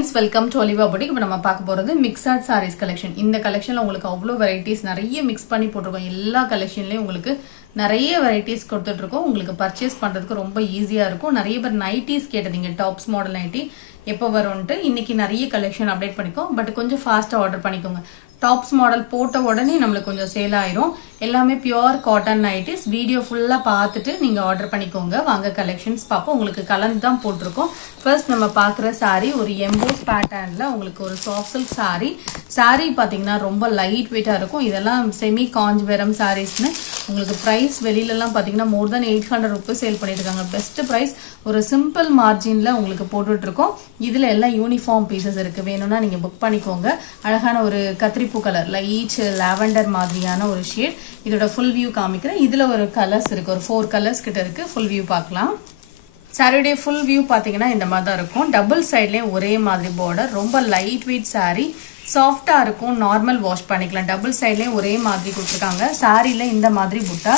Friends welcome to Oliva boutique. இப்போ நம்ம பார்க்க போகிறது மிக்ஸட் சாரீஸ் கலெக்ஷன். இந்த கலெக்ஷனில் உங்களுக்கு அவ்வளோ வெரைட்டிஸ் நிறைய மிக்ஸ் பண்ணி போட்டிருக்கோம். எல்லா கலெக்ஷன்லேயும் உங்களுக்கு நிறைய வெரைட்டிஸ் கொடுத்துட்ருக்கோம். உங்களுக்கு பர்ச்சேஸ் பண்ணுறதுக்கு ரொம்ப ஈஸியாக இருக்கும். நிறைய பேர் நைட்டிஸ் கேட்டதீங்க, டாப்ஸ் மாடல் நைட்டி எப்போ வரும்ன்ட்டு. இன்னைக்கு நிறைய கலெக்ஷன் அப்டேட் பண்ணிக்கோம். பட் கொஞ்சம் ஃபாஸ்ட்டாக ஆர்டர் பண்ணிக்கோங்க. டாப்ஸ் மாடல் போட்ட உடனே நம்மளுக்கு கொஞ்சம் சேல் ஆயிரும். எல்லாமே பியூர் காட்டன் நைட்டிஸ். வீடியோ ஃபுல்லாக பார்த்துட்டு நீங்கள் ஆர்டர் பண்ணிக்கோங்க. வாங்க கலெக்ஷன்ஸ் பார்ப்போம். உங்களுக்கு கலந்து தான் போட்டிருக்கோம். ஃபர்ஸ்ட் நம்ம பார்க்குற சாரீ ஒரு எம்போஸ் பேட்டர்னில் உங்களுக்கு ஒரு சாஃப்ட் சில்க் சாரீ. சாரீ பார்த்தீங்கன்னா ரொம்ப லைட் வெயிட்டாக இருக்கும். இதெல்லாம் செமி காஞ்சிபுரம் சாரீஸ்னு உங்களுக்கு ப்ரைஸ் வெளியிலலாம் பார்த்தீங்கன்னா மோர் தென் 800 ருபீஸ் சேல் பண்ணிட்டு இருக்காங்க. Best price. ஒரு சிம்பிள் மார்ஜினில் உங்களுக்கு போட்டுட்ருக்கோம். இதில் எல்லாம் யூனிஃபார்ம் பீசஸ் இருக்குது. வேணும்னா நீங்கள் புக் பண்ணிக்கோங்க. அழகான ஒரு கத்திரிப்பூ கலர், லைட் லாவெண்டர் மாதிரியான ஒரு ஷேட். இதோட ஃபுல் வியூ காமிக்கிறேன். இதில் ஒரு கலர்ஸ் இருக்குது, ஒரு 4 கலர்ஸ் கிட்ட இருக்குது. ஃபுல் வியூ பார்க்கலாம். சாரியுடைய ஃபுல் வியூ பார்த்தீங்கன்னா இந்த மாதிரி தான் இருக்கும். டபுள் சைட்லேயும் ஒரே மாதிரி பார்டர். ரொம்ப லைட் வெயிட் சாரீ, சாஃப்டாக இருக்கும். நார்மல் வாஷ் பண்ணிக்கலாம். டபுள் சைட்லேயும் ஒரே மாதிரி கொடுத்துருக்காங்க. சாரியில் இந்த மாதிரி புட்டா,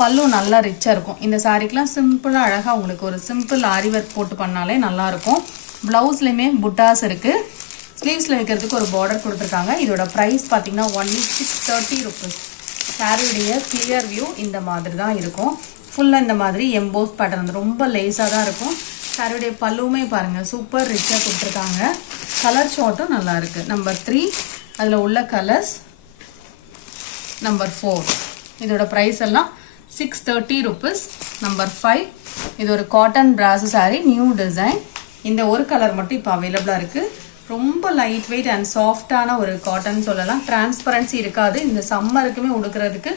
பல்லு நல்லா ரிச்சாக இருக்கும். இந்த சாரிக்கெலாம் சிம்பிளாக அழகாக உங்களுக்கு ஒரு சிம்பிள் ஆரி ஒர்க் போட்டு பண்ணாலே நல்லாயிருக்கும். ப்ளவுஸ்லையுமே புட்டாஸ் இருக்குது. ஸ்லீவ்ஸில் வைக்கிறதுக்கு ஒரு பார்டர் கொடுத்துருக்காங்க. இதோட ப்ரைஸ் பார்த்தீங்கன்னா ஒன்லி 630 ருபீஸ். சாரியுடைய கிளியர் வியூ இந்த மாதிரி தான் இருக்கும். ஃபுல்லாக இந்த மாதிரி எம்போஸ் பேட்டர்ன் ரொம்ப லேஸாக தான் இருக்கும். சாரியுடைய பல்லுமே பாருங்கள், சூப்பர் ரிச்சாக கொடுத்துருக்காங்க. கலர் ஷார்ட்டும் நல்லா இருக்குது. நம்பர் 3 அதில் உள்ள கலர்ஸ். நம்பர் 4 இதோட ப்ரைஸ் எல்லாம் 630 ருபீஸ். நம்பர் 5 இது ஒரு காட்டன் பிராஸ் சாரீ, நியூ டிசைன். இந்த ஒரு கலர் மட்டும் இப்போ அவைலபிளாக இருக்குது. ரொம்ப லைட் வெயிட் அண்ட் சாஃப்டான ஒரு காட்டன் சொல்லலாம். டிரான்ஸ்பரன்சி இருக்காது. இந்த சம்மருக்குமே உடுக்கிறதுக்கு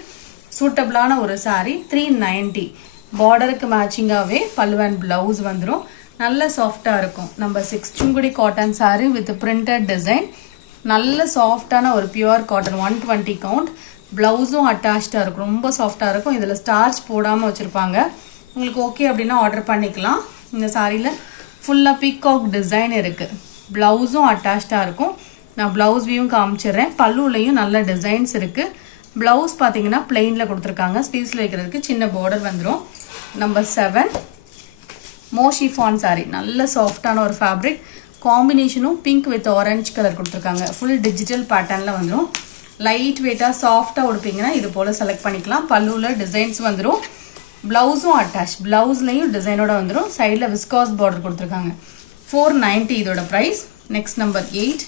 சூட்டபிளான ஒரு சாரீ. 390. பார்டருக்கு மேட்சிங்காகவே பல்லு அண்ட் பிளவுஸ் வந்துடும். நல்ல சாஃப்டாக இருக்கும். Number 6 Sungudi cotton sari with printed design. நல்ல சாஃப்டான ஒரு பியூர் காட்டன். 120 கவுண்ட். ப்ளவுஸும் அட்டாச்சாக இருக்கும். ரொம்ப சாஃப்டாக இருக்கும். இதில் ஸ்டார்ச் போடாமல் வச்சுருப்பாங்க. உங்களுக்கு ஓகே அப்படின்னா ஆர்டர் பண்ணிக்கலாம். இந்த சாரியில் ஃபுல்லாக பீகாக் டிசைன் இருக்குது. ப்ளவுஸும் அட்டாச்சாக இருக்கும். நான் ப்ளவுஸ் வியூவும் காமிச்சிடுறேன். பல்லுலையும் நல்ல டிசைன்ஸ் இருக்குது. ப்ளவுஸ் பார்த்தீங்கன்னா பிளெயினில் கொடுத்துருக்காங்க. ஸ்லீவ்ஸில் வைக்கிறதுக்கு சின்ன பார்டர் வந்துடும். Number 7 moss chiffon sari. நல்ல சாஃப்டான ஒரு ஃபேப்ரிக். காம்பினேஷனும் பிங்க் வித் ஆரஞ்சு கலர் கொடுத்துருக்காங்க. ஃபுல் டிஜிட்டல் பேட்டர்னில் வந்துடும். லைட் வெயிட்டாக சாஃப்டாக உடுப்பீங்கன்னா இது போல் செலக்ட் பண்ணிக்கலாம். பல்லுவில் டிசைன்ஸ் வந்துடும். ப்ளவுஸும் அட்டாச். ப்ளவுஸ்லையும் டிசைனோட வந்துடும். சைடில் விஸ்காஸ் பார்டர் கொடுத்துருக்காங்க. 490 இதோட ப்ரைஸ். நெக்ஸ்ட் நம்பர் 8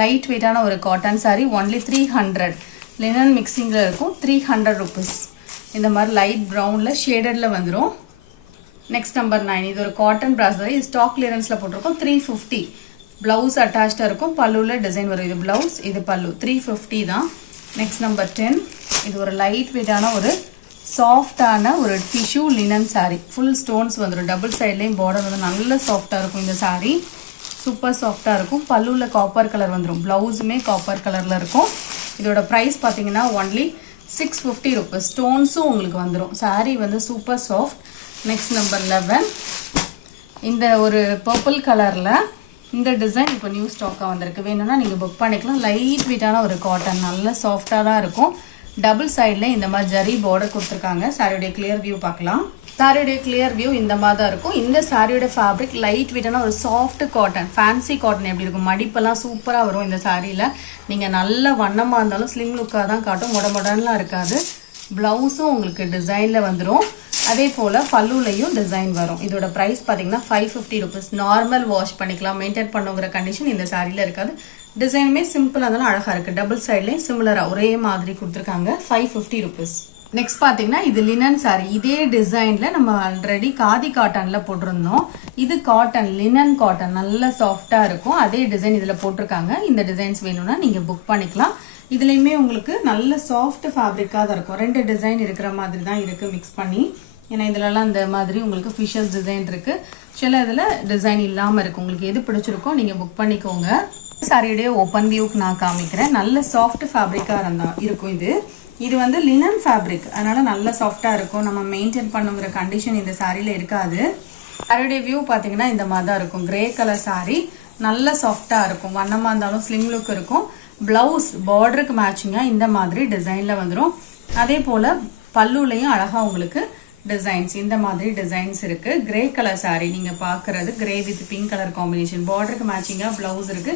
லைட் வெயிட்டான ஒரு காட்டன் சாரீ. ஒன்லி 300. லினன் மிக்சிங்கில் இருக்கும். 300 ருபீஸ். இந்த மாதிரி லைட் ப்ரௌனில் ஷேடடில் வந்துடும். நெக்ஸ்ட் நம்பர் 9 இது ஒரு காட்டன் பிராஸ் சாரீ. ஸ்டாக் கிளியரன்ஸில் போட்டிருக்கோம். 350. ப்ளவுஸ் அட்டாச்சாக இருக்கும். பல்லுவில் டிசைன் வரும். இது ப்ளவுஸ், இது பல்லு. 350 தான். நெக்ஸ்ட் நம்பர் 10 இது ஒரு லைட் வெயிட்டான ஒரு சாஃப்டான ஒரு tissue linen sari. Full stones வந்துடும். டபுள் சைட்லேயும் பார்டர் வந்து நல்ல சாஃப்டாக இருக்கும். இந்த சாரீ சூப்பர் சாஃப்டாக இருக்கும். பல்லுவில் காப்பர் கலர் வந்துடும். ப்ளவுஸுமே காப்பர் கலரில் இருக்கும். இதோட ப்ரைஸ் பார்த்தீங்கன்னா ஒன்லி 650 ருபீஸ். ஸ்டோன்ஸும் உங்களுக்கு வந்துடும். சாரீ வந்து சூப்பர் சாஃப்ட். நெக்ஸ்ட் நம்பர் 11 இந்த ஒரு பர்பிள் கலரில் இந்த டிசைன் இப்போ நியூ ஸ்டாக்காக வந்திருக்கு. வேணும்னா நீங்கள் புக் பண்ணிக்கலாம். லைட் வெயிட்டான ஒரு காட்டன். நல்ல சாஃப்டாக தான் இருக்கும். டபுள் சைடில் இந்த மாதிரி ஜரி பார்டர் கொடுத்துருக்காங்க. சாரியுடைய கிளியர் வியூ பார்க்கலாம். சாரியுடைய கிளியர் வியூ இந்த மாதிரி தான் இருக்கும். இந்த சாரியோட ஃபேப்ரிக் லைட் வெயிட்டான ஒரு சாஃப்ட் காட்டன். ஃபேன்சி காட்டன் எப்படி இருக்கும், மடிப்பெல்லாம் சூப்பராக வரும். இந்த சாரியில் நீங்கள் நல்ல வண்ணமாக இருந்தாலும் ஸ்லிம் லுக்காக தான் காட்டும். மொடன்லாம் இருக்காது. ப்ளவுஸும் உங்களுக்கு டிசைனில் வந்துடும். அதே போல் பல்லுலையும் டிசைன் வரும். இதோட ப்ரைஸ் பார்த்தீங்கன்னா 550 ருபீஸ். நார்மல் வாஷ் பண்ணிக்கலாம். மெயின்டைன் பண்ணுங்கிற கண்டிஷன் இந்த சாரியில் இருக்காது. டிசைனுமே சிம்பிளாக இருந்தாலும் அழகாக இருக்குது. டபுள் சைட்லேயும் சிமிலராக ஒரே மாதிரி கொடுத்துருக்காங்க. 550 ருபீஸ். நெக்ஸ்ட் பார்த்தீங்கன்னா இது லினன் சாரீ. இதே டிசைனில் நம்ம ஆல்ரெடி காதி காட்டனில் போட்டிருந்தோம். இது காட்டன், லினன் காட்டன். நல்ல சாஃப்டாக இருக்கும். அதே டிசைன் இதில் போட்டிருக்காங்க. இந்த டிசைன்ஸ் வேணும்னா நீங்கள் புக் பண்ணிக்கலாம். இதுலேயுமே உங்களுக்கு நல்ல சாஃப்ட் ஃபேப்ரிக்காக தான் இருக்கும். 2 டிசைன் இருக்கிற மாதிரி தான் இருக்குது மிக்ஸ் பண்ணி. ஏன்னா இதிலலாம் இந்த மாதிரி உங்களுக்கு ஃபிஷஸ் டிசைன் இருக்குது. சில இதில் டிசைன் இல்லாமல் இருக்குது. உங்களுக்கு எது பிடிச்சிருக்கோ நீங்கள் புக் பண்ணிக்கோங்க. சாரியுடைய ஓப்பன் வியூக்கு நான் காமிக்கிறேன். நல்ல சாஃப்ட் ஃபேப்ரிக்காக இருக்கும். இது வந்து லினன் ஃபேப்ரிக். அதனால் நல்ல சாஃப்டாக இருக்கும். நம்ம மெயின்டைன் பண்ணுங்கிற கண்டிஷன் இந்த சாரியில் இருக்காது. சாரியுடைய வியூ பார்த்தீங்கன்னா இந்த மாதிரி தான் இருக்கும். Grey colour sari. நல்ல சாஃப்டாக இருக்கும். வண்ணமாக இருந்தாலும் ஸ்லிம் லுக் இருக்கும். ப்ளவுஸ் பார்டருக்கு மேட்சிங்காக இந்த மாதிரி டிசைனில் வந்துடும். அதே போல் பல்லுலையும் அழகாக உங்களுக்கு டிசைன்ஸ் இந்த மாதிரி டிசைன்ஸ் இருக்கு. கிரே கலர் saree நீங்க பாக்குறது grey with pink colour combination. பார்டருக்கு மேட்சிங்கா பிளவுஸ் இருக்கு.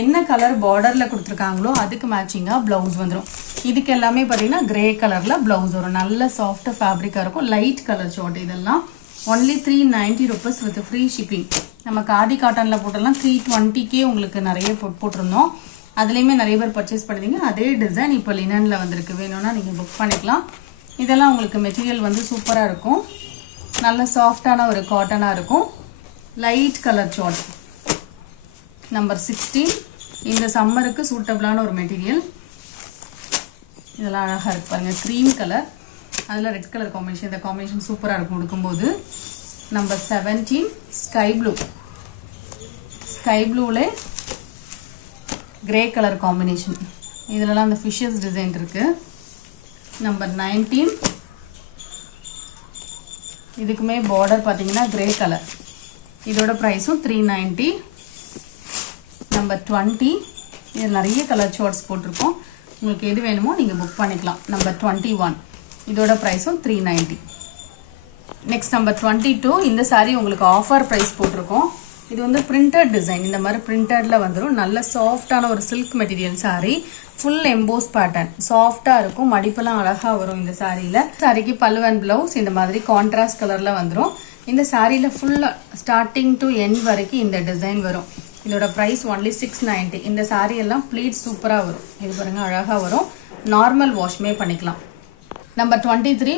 என்ன கலர் பார்டர்ல கொடுத்துருக்காங்களோ அதுக்கு மேட்சிங்கா பிளவுஸ் வந்துடும். இதுக்கு எல்லாமே பாத்தீங்கன்னா கிரே கலர்ல பிளவுஸ் வரும். நல்ல சாஃப்ட் ஃபேப்ரிக்கா இருக்கும். Light colour short. இதெல்லாம் only 390 rupees with free shipping. நம்ம காதி காட்டன்ல போட்டெல்லாம் 320 உங்களுக்கு நிறைய போட்டிருந்தோம். அதுலயுமே நிறைய பேர் பர்ச்சேஸ் பண்ணுவீங்க. அதே டிசைன் இப்போ லினன்ல வந்திருக்கு. வேணும்னா நீங்க புக் பண்ணிக்கலாம். இதெல்லாம் உங்களுக்கு மெட்டீரியல் வந்து சூப்பரா இருக்கும். நல்ல சாஃப்டான ஒரு காட்டனா இருக்கும். Light colour short number 16. இந்த சம்மருக்கு சூட்டபிளான ஒரு மெட்டீரியல். இதெல்லாம் அழகா இருக்கு பாருங்க. கிரீம் கலர் அதுல ரெட் கலர் காம்பினேஷன். இந்த காம்பினேஷன் சூப்பரா இருக்கும் கொடுக்கும்போது. Number 17 sky blue. ஸ்கை ப்ளூல கிரே கலர் காம்பினேஷன். இதுலலாம் அந்த ஃபிஷஸ் டிசைன் இருக்கு. நம்பர் 19 இதுக்குமே பார்டர் பாத்தீங்கன்னா கிரே கலர். இதோட பிரைஸும் 390. நம்பர் 20 இது நிறைய கலர் ஷார்ட்ஸ் போட்டிருக்கோம். உங்களுக்கு எது வேணுமோ நீங்க புக் பண்ணிக்கலாம். நம்பர் 21 இதோட பிரைஸும் 390. நெக்ஸ்ட் நம்பர் 22 இந்த saree உங்களுக்கு ஆஃபர் பிரைஸ் போட்டிருக்கோம். இது வந்து பிரிண்டட் டிசைன். இந்த மாதிரி பிரிண்டட்ல வந்துடும். நல்ல சாஃப்டான ஒரு silk material saree. Full EMBOSS pattern. சாஃப்டா இருக்கும். மடிப்பெல்லாம் அழகா வரும் இந்த சாரியில. சாரிக்கு பல்லு அண்ட் பிளவுஸ் இந்த மாதிரி கான்ட்ராஸ்ட் கலர்ல வந்துடும். இந்த சாரியில ஃபுல் ஸ்டார்டிங் டு எண்ட் வரைக்கும் இந்த டிசைன் வரும். இதோட பிரைஸ் ஒன்லி 690. இந்த சாரி எல்லாம் ப்ளீட் சூப்பரா வரும். இது பாருங்க அழகா வரும். நார்மல் வாஷ்மே பண்ணிக்கலாம். நம்பர் 23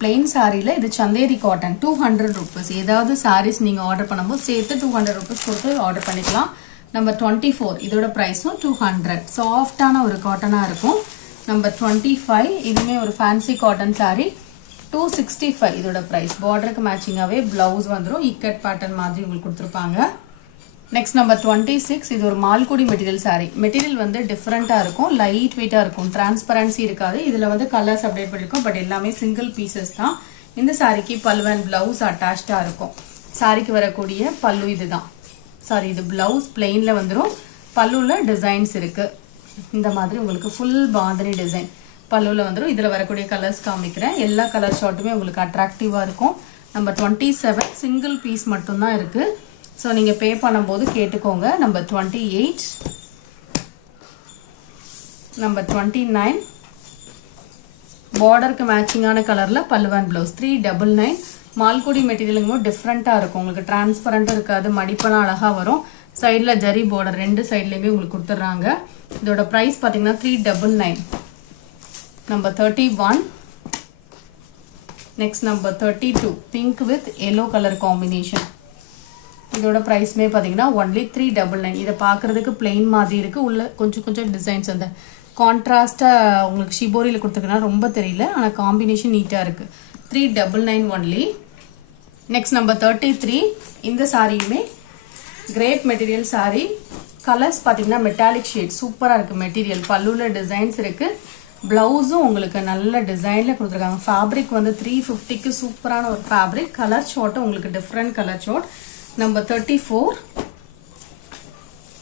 பிளெயின் சாரியில இது சந்தேரி காட்டன் 200 rupees. ஏதாவது சாரீஸ் நீங்க ஆர்டர் பண்ணும்போது சேர்த்து 200 rupees கொடுத்து ஆர்டர் பண்ணிக்கலாம். நம்பர் 24 இதோட பிரைஸும் 200. சாஃப்டான ஒரு காட்டனா இருக்கும். நம்பர் 25 இதுமே ஒரு ஃபேன்சி காட்டன் saree 265 இதோட பிரைஸ். பார்டருக்கு மேட்சிங்காவே பிளவுஸ் வந்துடும். இக்கட் பேட்டர்ன் மாதிரி உங்களுக்கு கொடுத்துருப்பாங்க. நெக்ஸ்ட் நம்பர் 26 இது ஒரு மால்குடி மெட்டீரியல் saree. மெட்டீரியல் வந்து டிஃப்ரெண்டா இருக்கும். லைட் வெயிட்டா இருக்கும். டிரான்ஸ்பரன்சி இருக்காது. இதுல வந்து கலர்ஸ் அப்டேட் பண்ணிருக்கோம். பட் எல்லாமே சிங்கிள் பீசஸ் தான். இந்த சாரிக்கு பல்லு அண்ட் பிளவுஸ் அட்டாச்சா இருக்கும். சாரிக்கு வரக்கூடிய பல்லு இதுதான். சாரி இது பிளவுஸ் பிளெயின்ல வந்துடும். பல்லுல டிசைன்ஸ் இருக்கு. இந்த மாதிரி உங்களுக்கு ஃபுல் பாந்தனி டிசைன் பல்லுல வந்துடும். இதுல வரக்கூடிய கலர்ஸ் காமிக்கிறேன். எல்லா கலர் ஷார்ட்டுமே உங்களுக்கு அட்ராக்டிவா இருக்கும். நம்பர் 27 சிங்கிள் பீஸ் மட்டும்தான் இருக்கு. ஸோ நீங்க பே பண்ணும்போது கேட்டுக்கோங்க. நம்பர் 28 நம்பர் 29 பார்டருக்கு மேட்சிங்கான கலர்ல பல்லு அண்ட் பிளவுஸ் 399. மால்குடி மெட்டீரியலுங்க டிஃப்ரெண்டா இருக்கும். உங்களுக்கு டிரான்ஸ்பரண்டா இருக்காது. மடிப்பெல்லாம் அழகா வரும். சைட்ல ஜரி பார்டர் ரெண்டு சைட்லயுமே உங்களுக்கு கொடுத்துட்றாங்க. இதோட பிரைஸ் பாத்தீங்கன்னா 399. Number 31 next number 32 pink with yellow colour combination. இதோட பிரைஸ்மே பாத்தீங்கன்னா ஒன்லி 399. இதை பாக்குறதுக்கு பிளெயின் மாதிரி இருக்கு. உள்ள கொஞ்சம் கொஞ்சம் டிசைன்ஸ் அந்த கான்ட்ராஸ்டா உங்களுக்கு ஷிபோரியில கொடுத்துருக்கா ரொம்ப தெரியல. ஆனா காம்பினேஷன் நீட்டா இருக்கு. 399 ஒன்லி. நெக்ஸ்ட் நம்பர் 33 இந்த சாரியுமே கிரேப் மெட்டீரியல் saree. கலர்ஸ் பாத்தீங்கன்னா மெட்டாலிக் ஷேட் சூப்பரா இருக்கு. மெட்டீரியல் பல்லுல டிசைன்ஸ் இருக்கு. பிளவுஸும் உங்களுக்கு நல்ல டிசைன்ல கொடுத்துருக்காங்க. ஃபேப்ரிக் வந்து 350க்கு சூப்பரான ஒரு ஃபேப்ரிக். கலர் ஷார்ட் உங்களுக்கு different colour short. Number 34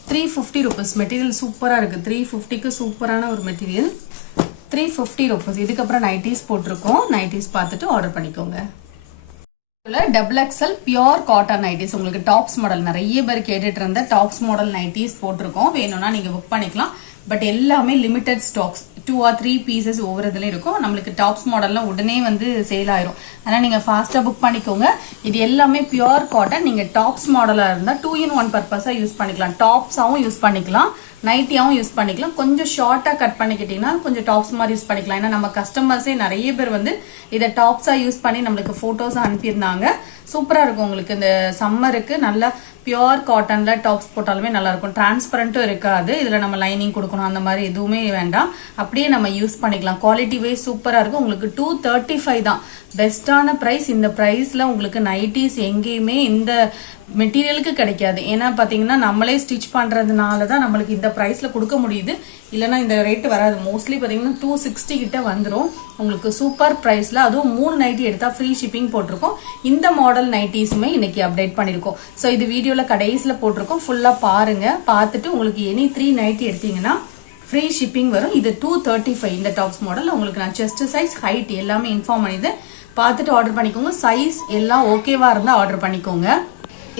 350 rupees. Material சூப்பரா இருக்கு. 350க்கு சூப்பரான ஒரு மெட்டீரியல். 350 rupees. இதுக்கப்புறம் நைட்டிஸ் போட்டிருக்கோம். நைட்டிஸ் பார்த்துட்டு ஆர்டர் பண்ணிக்கோங்க. Double XL pure cotton nighties உங்களுக்கு டாப்ஸ் மாடல் நிறைய பேர் கேட்டுட்டு இருந்த டாப்ஸ் மாடல் நைட்டிஸ் போட்டிருக்கோம். வேணும்னா நீங்க புக் பண்ணிக்கலாம். பட் எல்லாமே லிமிடெட் ஸ்டாக்ஸ் 2 or 3 பீசஸ் ஒவ்வொரு இதுல இருக்கும். நம்மளுக்கு டாப்ஸ் மாடல்லாம் உடனே வந்து சேல் ஆயிரும். ஆனா நீங்க ஃபாஸ்டா புக் பண்ணிக்கோங்க. இது எல்லாமே பியோர் காட்டன். நீங்க டாப்ஸ் மாடலா இருந்தா 2 in 1 பர்பஸா யூஸ் பண்ணிக்கலாம். டாப்ஸாவும் யூஸ் பண்ணிக்கலாம், நைட்டியாவும் யூஸ் பண்ணிக்கலாம். கொஞ்சம் ஷார்ட்டா கட் பண்ணிக்கிட்டீங்கன்னா கொஞ்சம் டாப்ஸ் மாதிரி யூஸ் பண்ணிக்கலாம். ஏன்னா நம்ம கஸ்டமர்ஸே நிறைய பேர் வந்து இதை டாப்ஸா யூஸ் பண்ணி நம்மளுக்கு போட்டோஸ் அனுப்பியிருந்தாங்க. சூப்பரா இருக்கும். உங்களுக்கு இந்த சம்மருக்கு நல்லா பியோர் காட்டன்ல டாப்ஸ் போட்டாலுமே நல்லா இருக்கும். டிரான்ஸ்பரண்ட்டும் இருக்காது. இதுல நம்ம லைனிங் கொடுக்கணும் அந்த மாதிரி எதுவுமே வேண்டாம். அப்படியே நம்ம யூஸ் பண்ணிக்கலாம். குவாலிட்டி வைஸ் சூப்பரா இருக்கும். உங்களுக்கு 235 தான் பெஸ்டான பிரைஸ். இந்த பிரைஸ்ல உங்களுக்கு நைட்டிஸ் எங்கேயுமே இந்த மெட்டீரியலுக்கு கிடைக்காது. ஏன்னா பாத்தீங்கன்னா நம்மளே ஸ்டிச் பண்றதுனாலதான் நம்மளுக்கு இந்த பிரைஸ்ல கொடுக்க முடியுது. இல்லைன்னா இந்த ரேட் வராது. மோஸ்ட்லி பாத்தீங்கன்னா 260 கிட்ட வந்துடும். உங்களுக்கு சூப்பர் பிரைஸ்ல அதுவும் 3 நைட்டி எடுத்தா ஃப்ரீ ஷிப்பிங் போட்டிருக்கோம். இந்த மாடல் நைட்டிஸுமே இன்னைக்கு அப்டேட் பண்ணிருக்கோம். ஸோ இது வீடியோல கடைசியில போட்டிருக்கோம். ஃபுல்லா பாருங்க. பார்த்துட்டு உங்களுக்கு எனி 3 நைட்டி எடுத்தீங்கன்னா ஃப்ரீ ஷிப்பிங் வரும். இது 235 இந்த டாப்ஸ் மாடல். உங்களுக்கு நான் செஸ்ட் சைஸ் ஹைட் எல்லாமே இன்ஃபார்ம் பண்ணிடுறேன். பார்த்துட்டு ஆர்டர் பண்ணிக்கோங்க. சைஸ் எல்லாம் ஓகேவா இருந்தால் ஆர்டர் பண்ணிக்கோங்க.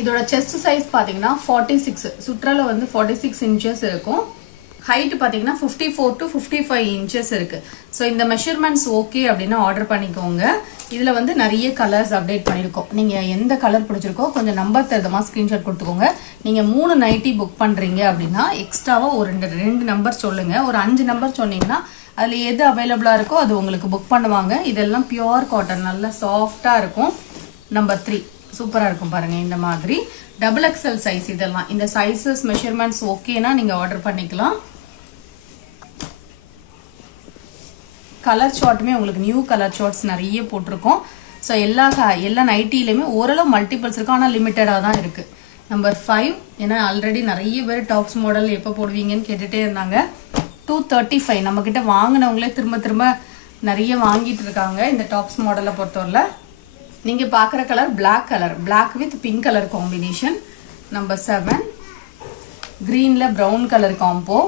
இதோட செஸ்ட் சைஸ் பார்த்தீங்கன்னா 46, சுற்றளவு வந்து 46 இன்ச்சஸ் இருக்கும். ஹைட் பார்த்தீங்கன்னா 54 to 55 இன்ச்சஸ் இருக்கு. ஸோ இந்த மெஷர்மெண்ட்ஸ் ஓகே அப்படின்னா ஆர்டர் பண்ணிக்கோங்க. இதில் வந்து நிறைய கலர்ஸ் அப்டேட் பண்ணியிருக்கோம். நீங்கள் எந்த கலர் பிடிச்சிருக்கோ கொஞ்சம் நம்பர் தருதமா ஸ்க்ரீன்ஷாட் கொடுத்துக்கோங்க. நீங்கள் 3 நைட்டி புக் பண்ணுறீங்க அப்படின்னா எக்ஸ்ட்ராவாக ஒரு 2 நம்பர் சொல்லுங்கள். ஒரு 5 நம்பர் சொன்னீங்கன்னா அதில் எது அவைலபிளாக இருக்கோ அது உங்களுக்கு புக் பண்ணுவாங்க. இதெல்லாம் பியோர் காட்டன், நல்லா சாஃப்டாக இருக்கும். நம்பர் 3 சூப்பராக இருக்கும் பாருங்க. இந்த மாதிரி XXL சைஸ். இதெல்லாம் இந்த சைஸஸ் மெஷர்மெண்ட்ஸ் ஓகேனா நீங்கள் ஆர்டர் பண்ணிக்கலாம். கலர் ஷார்ட்டுமே உங்களுக்கு நியூ கலர் ஷார்ட்ஸ் நிறைய போட்டிருக்கோம். ஸோ எல்லா நைட்டிலையுமே ஓரளவு மல்டிபிள்ஸ் இருக்கும், ஆனால் லிமிட்டடாக தான் இருக்குது. நம்பர் 5, ஏன்னா ஆல்ரெடி நிறைய பேர் டாப்ஸ் மாடல் எப்போ போடுவீங்கன்னு கேட்டுகிட்டே இருந்தாங்க. 235 நம்மக்கிட்ட வாங்கினவங்களே திரும்ப நிறைய வாங்கிட்டு இருக்காங்க இந்த டாப்ஸ் மாடலை பொறுத்தவரை. நீங்கள் பார்க்குற colour black with pink colour combination. Number 7, க்ரீனில் ப்ரௌன் கலர் காம்போ.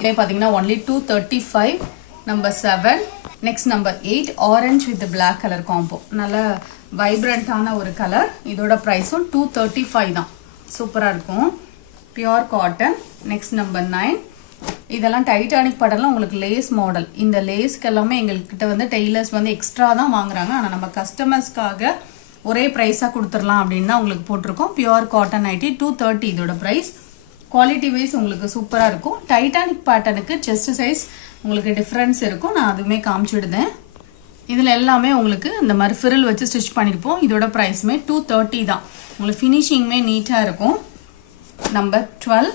இதே பார்த்தீங்கன்னா only 235. Number 7. Next number 8, orange with black colour combo. நல்ல வைப்ரண்டான ஒரு கலர். இதோட ப்ரைஸும் 235 தான். சூப்பராக இருக்கும், பியோர் காட்டன். நெக்ஸ்ட் நம்பர் 9, இதெல்லாம் டைட்டானிக் படம்லாம் உங்களுக்கு லேஸ் மாடல். இந்த லேஸ்க்கு எல்லாமே எங்கள்கிட்ட வந்து டெய்லர்ஸ் வந்து எக்ஸ்ட்ரா தான் வாங்குறாங்க. ஆனால் நம்ம கஸ்டமர்ஸ்க்காக ஒரே ப்ரைஸாக கொடுத்துடலாம் அப்படின்னு தான் உங்களுக்கு போட்டிருக்கோம். பியோர் காட்டன் நைட்டி 230 இதோட ப்ரைஸ். குவாலிட்டி வைஸ் உங்களுக்கு சூப்பராக இருக்கும். டைட்டானிக் பேட்டர்னுக்கு செஸ்ட் சைஸ் உங்களுக்கு டிஃப்ரென்ஸ் இருக்கும். நான் அதுவுமே காமிச்சிடுதேன். இதில் எல்லாமே உங்களுக்கு இந்த மாதிரி ஃபிரில் வச்சு ஸ்டிச் பண்ணியிருப்போம். இதோட ப்ரைஸுமே 230 தான். உங்களுக்கு ஃபினிஷிங்குமே நீட்டாக இருக்கும். நம்பர் 12,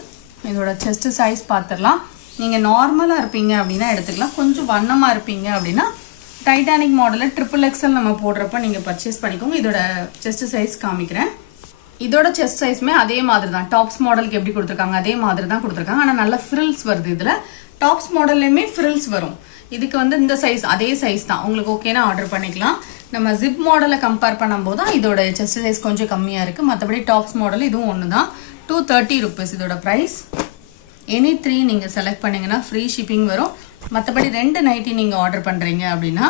இதோட செஸ்ட் சைஸ் பார்த்துடலாம். நீங்கள் நார்மலாக இருப்பீங்க அப்படின்னா எடுத்துக்கலாம். கொஞ்சம் வண்ணமாக இருப்பீங்க அப்படின்னா டைட்டானிக் மாடலில் XXL நம்ம போடுறப்ப நீங்கள் பர்ச்சேஸ் பண்ணிக்கோங்க. இதோட செஸ்ட் சைஸ் காமிக்கிறேன். இதோட செஸ்ட் சைஸ்மே அதே மாதிரி தான். டாப்ஸ் மாடலுக்கு எப்படி கொடுத்துருக்காங்க அதே மாதிரி தான் கொடுத்துருக்காங்க. ஆனால் நல்ல ஃப்ரில்ஸ் வருது. இதில் டாப்ஸ் மாடல்லையுமே ஃப்ரில்ஸ் வரும். இதுக்கு வந்து இந்த சைஸ் அதே சைஸ் தான். உங்களுக்கு ஓகேனா ஆர்டர் பண்ணிக்கலாம். நம்ம ஜிப் மாடலை கம்பேர் பண்ணும்போது தான் இதோட செஸ்ட் சைஸ் கொஞ்சம் கம்மியாக இருக்குது. மற்றபடி டாப்ஸ் மாடல் இதுவும் ஒன்று தான். 230 rupees இதோட ப்ரைஸ். எனி 3 நீங்கள் செலக்ட் பண்ணிங்கன்னா ஃப்ரீ ஷிப்பிங் வரும். மற்றபடி 2 நைட்டி நீங்கள் ஆர்டர் பண்ணுறீங்க அப்படின்னா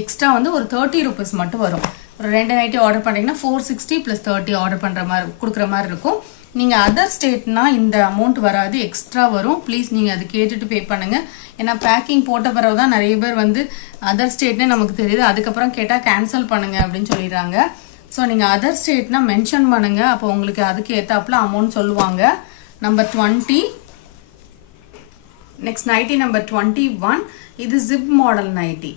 எக்ஸ்ட்ரா வந்து ஒரு 30 rupees மட்டும் வரும். ஒரு 2 நைட்டி ஆர்டர் பண்ணுறீங்கன்னா 460 + 30 ஆர்டர் பண்ணுற மாதிரி கொடுக்குற மாதிரி இருக்கும். நீங்கள் அதர் ஸ்டேட்னா இந்த அமௌண்ட் வராது, எக்ஸ்ட்ரா வரும். ப்ளீஸ் நீங்கள் அது கேட்டுட்டு பே பண்ணுங்கள். ஏன்னா பேக்கிங் போட்ட பிறகு தான் நிறைய பேர் வந்து அதர் ஸ்டேட்னே நமக்கு தெரியுது. அதுக்கப்புறம் கேட்டால் கேன்சல் பண்ணுங்க அப்படின்னு சொல்லிடுறாங்க. ஸோ நீங்கள் அதர் ஸ்டேட்னா மென்ஷன் பண்ணுங்கள். அப்போ உங்களுக்கு அதுக்கு ஏற்றாப்புல அமௌண்ட் சொல்லுவாங்க. Number 20, next nightie number 21. இது ஜிப் மாடல் நைட்டி.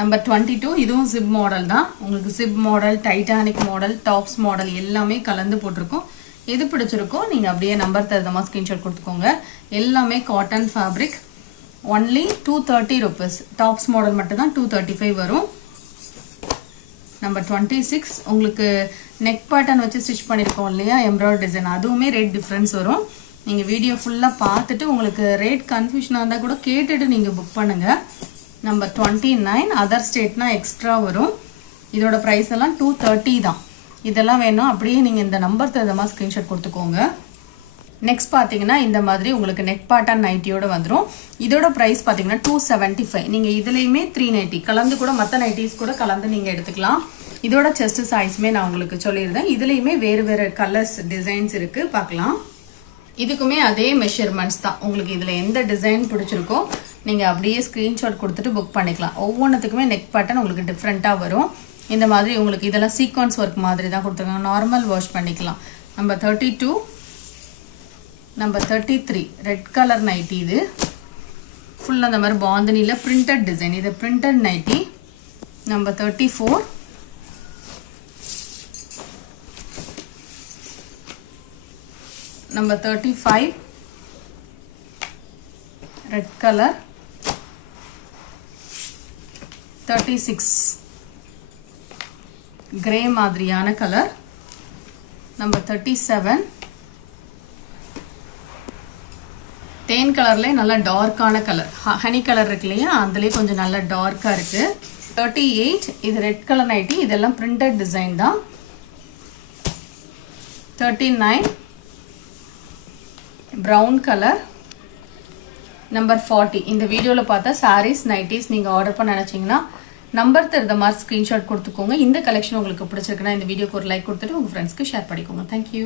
நம்பர் 22, இதுவும் ஜிப் மாடல் தான். உங்களுக்கு zip model, Titanic model, tops model எல்லாமே கலந்து போட்டிருக்கோம். எது பிடிச்சிருக்கோ நீங்கள் அப்படியே நம்பர் தருதமா ஸ்க்ரீன்ஷாட் கொடுத்துக்கோங்க. எல்லாமே cotton fabric. Only 230 rupees. Tops model மட்டும் தான் 235 வரும். நம்பர் 26, உங்களுக்கு நெக் பேட்டர்ன் வச்சு ஸ்டிச் பண்ணியிருக்கோம் இல்லையா, எம்ப்ராய்டரி டிசைன், அதுவுமே ரேட் டிஃப்ரென்ஸ் வரும். நீங்கள் வீடியோ ஃபுல்லாக பார்த்துட்டு உங்களுக்கு ரேட் கன்ஃபியூஷனாக இருந்தால் கூட கேட்டுட்டு நீங்கள் புக் பண்ணுங்கள். நம்பர் 29, அதர் ஸ்டேட்னா எக்ஸ்ட்ரா வரும். இதோட ப்ரைஸ் எல்லாம் 230 தான். இதெல்லாம் வேணும் அப்படியே நீங்கள் இந்த நம்பர் தகுந்த ஸ்க்ரீன்ஷாட் கொடுத்துக்கோங்க. நெக்ஸ்ட் பார்த்தீங்கன்னா இந்த மாதிரி உங்களுக்கு நெக் பேட்டர்ன் நைட்டியோட வந்துடும். இதோட ப்ரைஸ் பார்த்தீங்கன்னா 275. நீங்கள் இதுலேயுமே 3 நைட்டி கலந்து கூட மற்ற நைட்டிஸ் கூட கலந்து நீங்கள் எடுத்துக்கலாம். இதோட செஸ்ட் சைஸ்மே நான் உங்களுக்கு சொல்லியிருந்தேன். இதுலேயுமே வேறு வேறு கலர்ஸ் டிசைன்ஸ் இருக்குது, பார்க்கலாம். இதுக்குமே அதே மெஷர்மெண்ட்ஸ் தான். உங்களுக்கு இதில் எந்த டிசைன் பிடிச்சிருக்கோ நீங்கள் அப்படியே ஸ்க்ரீன்ஷாட் கொடுத்துட்டு புக் பண்ணிக்கலாம். ஒவ்வொன்றுத்துக்குமே நெக் பேட்டர்ன் உங்களுக்கு டிஃப்ரெண்ட்டாக வரும். இந்த மாதிரி உங்களுக்கு இதெல்லாம் சீக்வன்ஸ் ஒர்க் மாதிரி தான் கொடுத்துருக்காங்க. நார்மல் வாஷ் பண்ணிக்கலாம். Number 32, number 33, red colour nighty. இது ஃபுல் அந்த மாதிரி பாந்தனியில் பிரிண்டட் டிசைன். இது printed nighty. Number 34, number 35, red colour. 36, grey மாதிரியான கலர். நம்பர் 37, தேன் கலர்லேயே நல்லா டார்க்கான கலர். ஹனி கலர் இருக்கு இல்லையா, அதுலேயே கொஞ்சம் நல்லா டார்க்காக இருக்குது. 38, இது ரெட் கலர் நைட்டி. இதெல்லாம் பிரிண்டட் டிசைன் தான். 39, ப்ரௌன் கலர். நம்பர் 40 இந்த வீடியோவில் பார்த்தா சாரீஸ் நைட்டிஸ் நீங்கள் ஆர்டர் பண்ண நினச்சிங்கன்னா நம்பர் தருத மாதிரி ஸ்க்ரீன்ஷாட் கொடுத்துக்கோங்க. இந்த கலெக்ஷன் உங்களுக்கு பிடிச்சிருக்குன்னா இந்த வீடியோக்கு ஒரு லைக் கொடுத்துட்டு உங்கள் ஃப்ரெண்ட்ஸ்க்கு ஷேர் பண்ணிக்கோங்க. தேங்க்யூ.